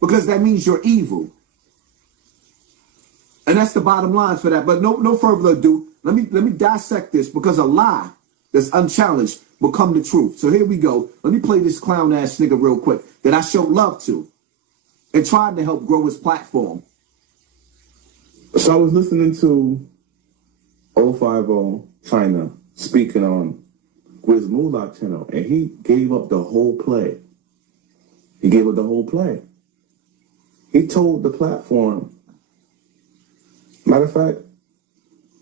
because that means you're evil. And that's the bottom line for that. But no further ado. Let me dissect this, because a lie that's unchallenged will become the truth. So here we go. Let me play this clown ass nigga real quick that I showed love to and tried to help grow his platform. So I was listening to 050 China speaking on Gwiz Moolah channel, and he gave up the whole play. He gave up the whole play. He told the platform, matter of fact,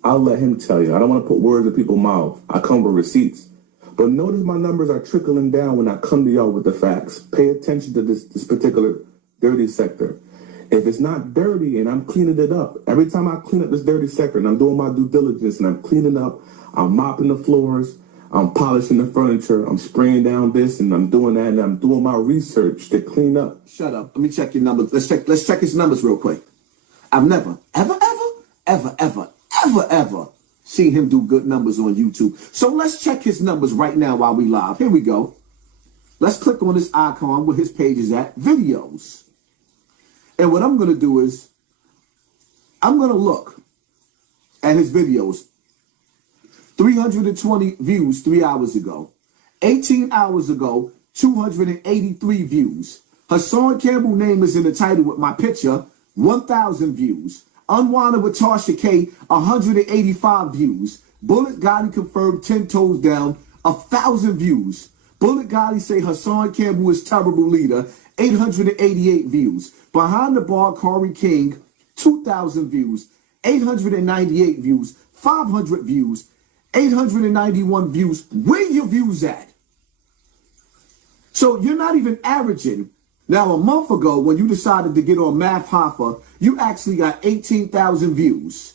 I'll let him tell you. I don't want to put words in people's mouth. I come with receipts. But notice my numbers are trickling down when I come to y'all with the facts. Pay attention to this particular dirty sector. If it's not dirty and I'm cleaning it up, every time I clean up this dirty sector and I'm doing my due diligence and I'm cleaning up, I'm mopping the floors, I'm polishing the furniture, I'm spraying down this and I'm doing that, and I'm doing my research to clean up. Shut up. Let me check your numbers. Let's check his numbers real quick. I've never, ever seen him do good numbers on YouTube. So let's check his numbers right now while we live. Here we go. Let's click on this icon where his page is at, videos. And what I'm going to do is I'm going to look at his videos. 320 views 3 hours ago. 18 hours ago, 283 views. Hassan Campbell name is in the title with my picture, 1,000 views. Unwanted with Tasha K, 185 views. Bullet Gotti confirmed 10 toes down, 1,000 views. Bullet Gotti say Hassan Campbell is terrible leader, 888 views. Behind the bar, Corey King, 2,000 views, 898 views, 500 views, 891 views. Where your views at? So you're not even averaging. Now, a month ago, when you decided to get on Math Hoffa, you actually got 18,000 views.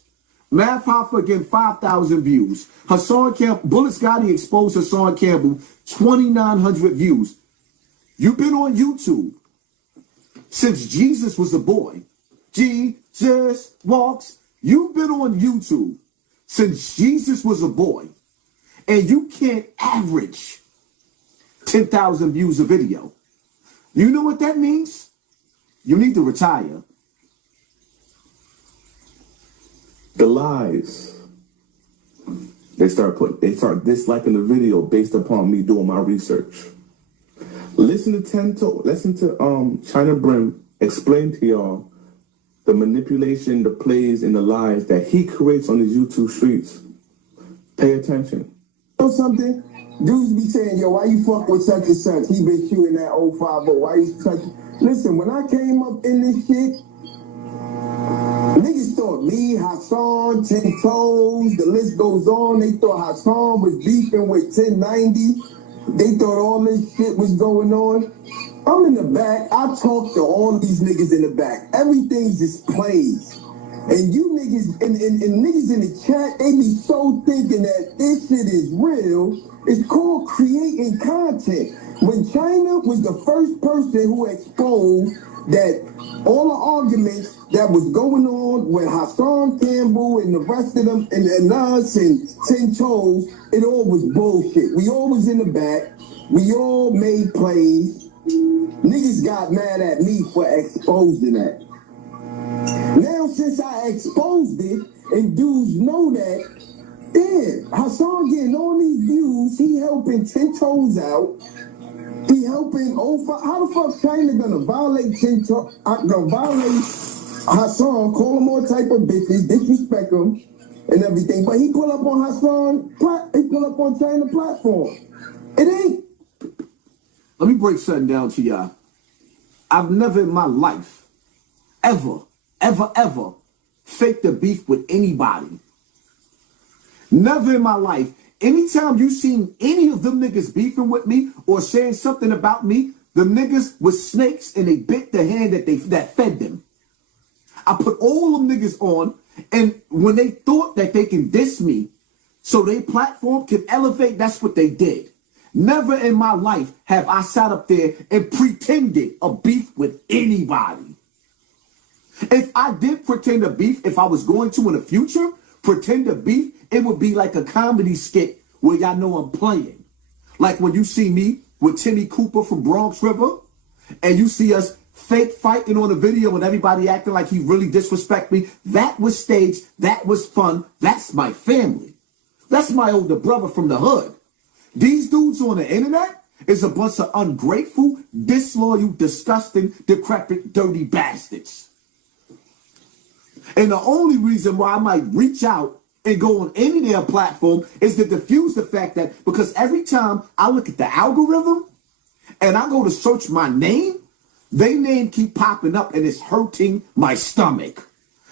Math Hoffa, again, 5,000 views. Hassan Campbell, Bullet Gotti exposed Hassan Campbell, 2,900 views. You've been on YouTube since Jesus was a boy. Jesus walks. You've been on YouTube since Jesus was a boy. And you can't average 10,000 views a video. You know what that means? You need to retire. The lies. They start disliking the video based upon me doing my research. Listen to China Brim explain to y'all the manipulation, the plays, and the lies that he creates on his YouTube streets. Pay attention. You know something? Dudes be saying, yo, why you fuck with such and such? He been shooting that 050. Why you such? Listen, when I came up in this shit, niggas thought me, Hassan, 10 toes, the list goes on. They thought Hassan was beefing with 1090. They thought all this shit was going on. I'm in the back. I talk to all these niggas in the back. Everything's just plays. And you niggas, and niggas in the chat, they be so thinking that this shit is real. It's called creating content. When China was the first person who exposed that all the arguments that was going on with Hassan Campbell and the rest of them and us and 10 toes, it all was bullshit. We all was in the back. We all made plays. Niggas got mad at me for exposing that. Now, since I exposed it and dudes know that, damn, Hassan getting all these views, he helping 10 toes out. He helping how the fuck China gonna violate 10 toes? Gonna violate Hassan, call him all type of bitches, disrespect him and everything. But he pull up on he pull up on China platform. It ain't. Let me break something down to y'all. I've never in my life, ever faked a beef with anybody. Never in my life. Anytime you seen any of them niggas beefing with me or saying something about me, the niggas was snakes and they bit the hand that fed them. I put all them niggas on, and when they thought that they can diss me so their platform can elevate, that's what they did. Never in my life have I sat up there and pretended a beef with anybody. If I did pretend a beef, if I was going to in the future, pretend a beef, it would be like a comedy skit where y'all know I'm playing. Like when you see me with Timmy Cooper from Bronx River, and you see us fake fighting on the video and everybody acting like he really disrespect me. That was staged. That was fun. That's my family. That's my older brother from the hood. These dudes on the internet is a bunch of ungrateful, disloyal, disgusting, decrepit, dirty bastards. And the only reason why I might reach out and go on any damn platform is to diffuse the fact that because every time I look at the algorithm and I go to search my name, they name keep popping up and it's hurting my stomach.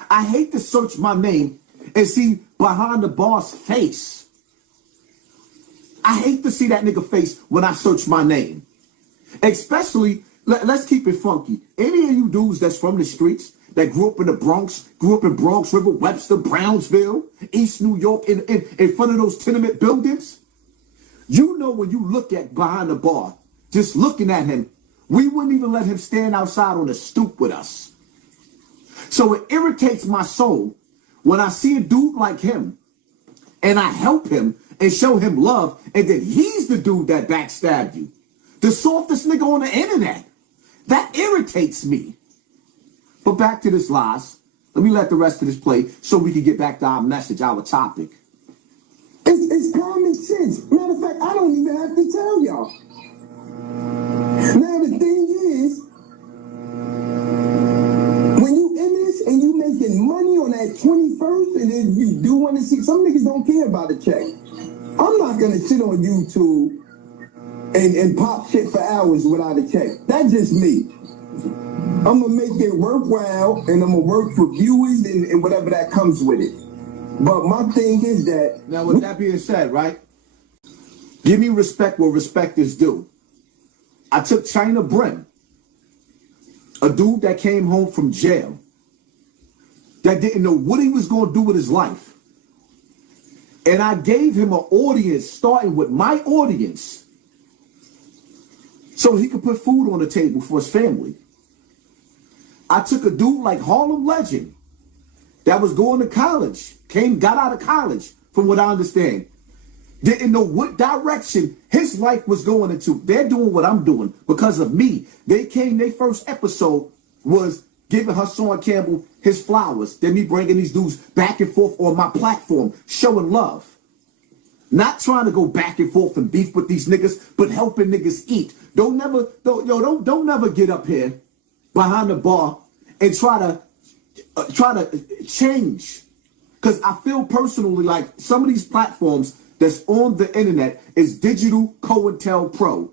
I hate to search my name and see behind the boss face. I hate to see that nigga face when I search my name. Especially, let's keep it funky. Any of you dudes that's from the streets, that grew up in the Bronx, grew up in Bronx River, Webster, Brownsville, East New York, in front of those tenement buildings, you know when you look at behind the bar, just looking at him, we wouldn't even let him stand outside on the stoop with us. So it irritates my soul when I see a dude like him and I help him and show him love, and then he's the dude that backstabbed you. The softest nigga on the internet. That irritates me. But back to this lies. Let me let the rest of this play so we can get back to our message, our topic. It's common sense. Matter of fact, I don't even have to tell y'all. Now the thing is, when you in this and you making money on that 21st, and then you do want to see, some niggas don't care about a check. I'm not gonna sit on YouTube and pop shit for hours without a check. That's just me. I'm gonna make it worthwhile, and I'm gonna work for viewers and whatever that comes with it. But my thing is that... Now, with that being said, right? Give me respect where respect is due. I took China Brim, a dude that came home from jail, that didn't know what he was gonna do with his life. And I gave him an audience, starting with my audience, so he could put food on the table for his family. I took a dude like Harlem Legend that was going to college, got out of college, from what I understand. Didn't know what direction his life was going into. They're doing what I'm doing because of me. Their first episode was giving Hassan Campbell his flowers. Then me bringing these dudes back and forth on my platform, showing love. Not trying to go back and forth and beef with these niggas, but helping niggas eat. Don't never get up here behind the bar and try to change. Because I feel personally like some of these platforms that's on the internet is digital COINTELPRO.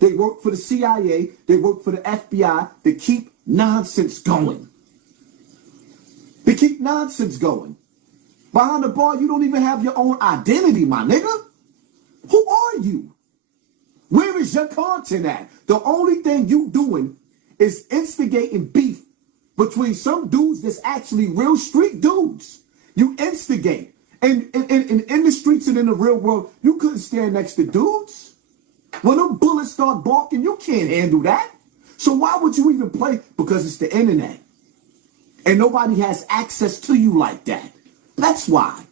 They work for the CIA, they work for the FBI, they keep nonsense going. They keep nonsense going. Behind the bar, you don't even have your own identity, my nigga. Who are you? Where is your content at? The only thing you doing is instigating beef between some dudes that's actually real street dudes. You instigate. And in the streets and in the real world, you couldn't stand next to dudes. When them bullets start barking, you can't handle that. So why would you even play? Because it's the internet. And nobody has access to you like that. That's why.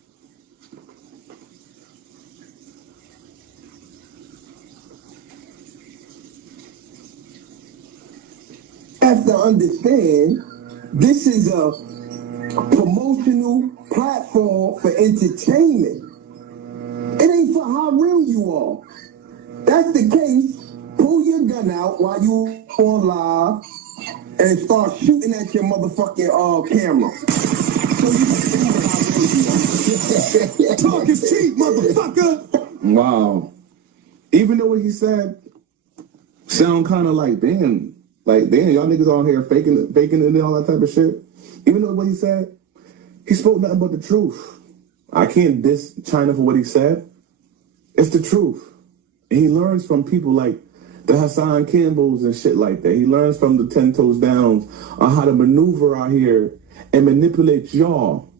Have to understand, this is a promotional platform for entertainment. It ain't for how real you are. That's the case. Pull your gun out while you on live and start shooting at your motherfucking camera. So you can see how real you are. Talk is cheap, motherfucker. Wow. Even though what he said sound kind of like, damn, y'all niggas on here faking it and all that type of shit. Even though what he said, he spoke nothing but the truth. I can't diss China for what he said. It's the truth. And he learns from people like the Hassan Campbells and shit like that. He learns from the 10 Toes Downs on how to maneuver out here and manipulate y'all.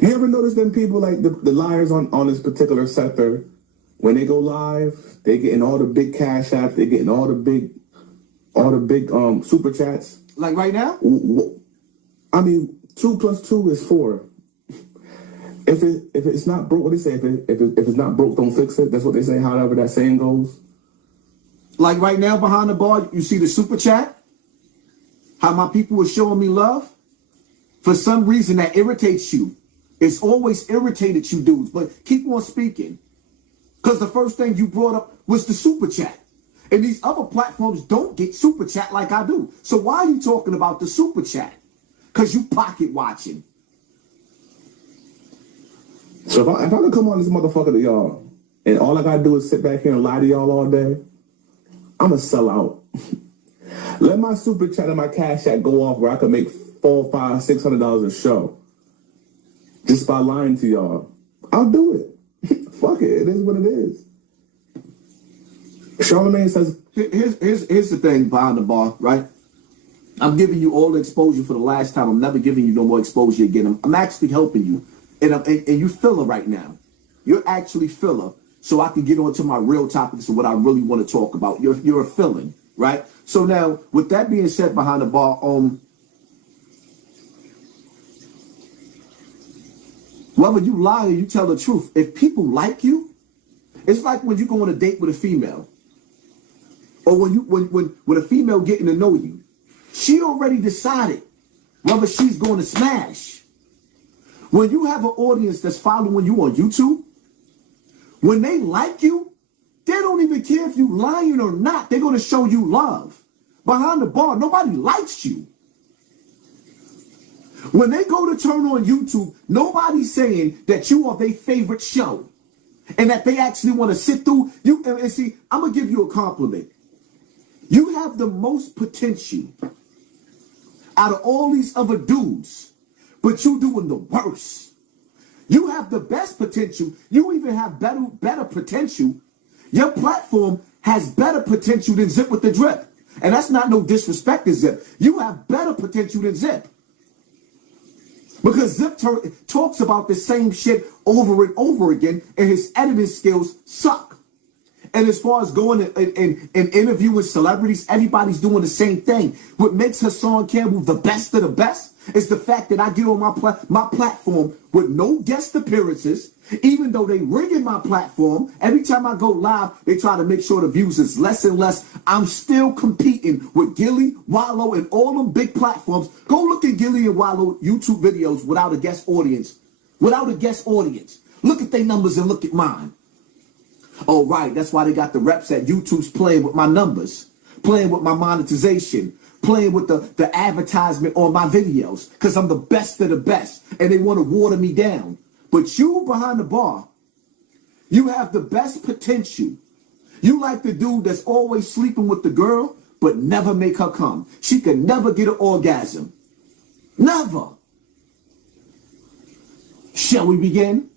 You ever notice them people like the liars on this particular sector, when they go live, they getting all the big cash apps, they getting all the big super chats. Like right now? I mean, 2 + 2 is 4. If it's not broke, what they say? If it's not broke, don't fix it. That's what they say. However that saying goes. Like right now behind the bar, you see the super chat. How my people were showing me love? For some reason that irritates you. It's always irritated you dudes, but keep on speaking. Because the first thing you brought up was the super chat. And these other platforms don't get super chat like I do. So why are you talking about the super chat? Because you pocket watching. So if I could come on this motherfucker to y'all, and all I gotta do is sit back here and lie to y'all all day, I'ma sell out. Let my super chat and my cash app go off where I can make $400, $500, $600 a show. Just by lying to y'all. I'll do it. Fuck it. It is what it is. Charlamagne says, here's the thing behind the bar, right? I'm giving you all the exposure for the last time. I'm never giving you no more exposure again. I'm actually helping you. And you filler right now. You're actually filler. So I can get on to my real topics of what I really want to talk about. You're a filling, right? So now, with that being said behind the bar, whether you lie or you tell the truth, if people like you, it's like when you go on a date with a female. Or when a female getting to know you, she already decided whether she's going to smash. When you have an audience that's following you on YouTube, when they like you, they don't even care if you lying or not. They're going to show you love. Behind the bar, nobody likes you. When they go to turn on YouTube, nobody's saying that you are their favorite show and that they actually want to sit through you. And see, I'm going to give you a compliment. You have the most potential out of all these other dudes, but you doing the worst. You have the best potential. You even have better potential. Your platform has better potential than Zip with the Drip. And that's not no disrespect to Zip. You have better potential than Zip. Because Zip talks about the same shit over and over again, and his editing skills suck. And as far as going and interviewing celebrities, everybody's doing the same thing. What makes Hassan Campbell the best of the best is the fact that I get on my platform with no guest appearances, even though they rigging my platform. Every time I go live, they try to make sure the views is less and less. I'm still competing with Gilly, Wallow, and all them big platforms. Go look at Gilly and Wallow YouTube videos without a guest audience. Without a guest audience. Look at their numbers and look at mine. Oh, right. That's why they got the reps at YouTube's playing with my numbers, playing with my monetization, playing with the advertisement on my videos, because I'm the best of the best, and they want to water me down. But you behind the bar, you have the best potential. You like the dude that's always sleeping with the girl, but never make her come. She can never get an orgasm. Never. Shall we begin?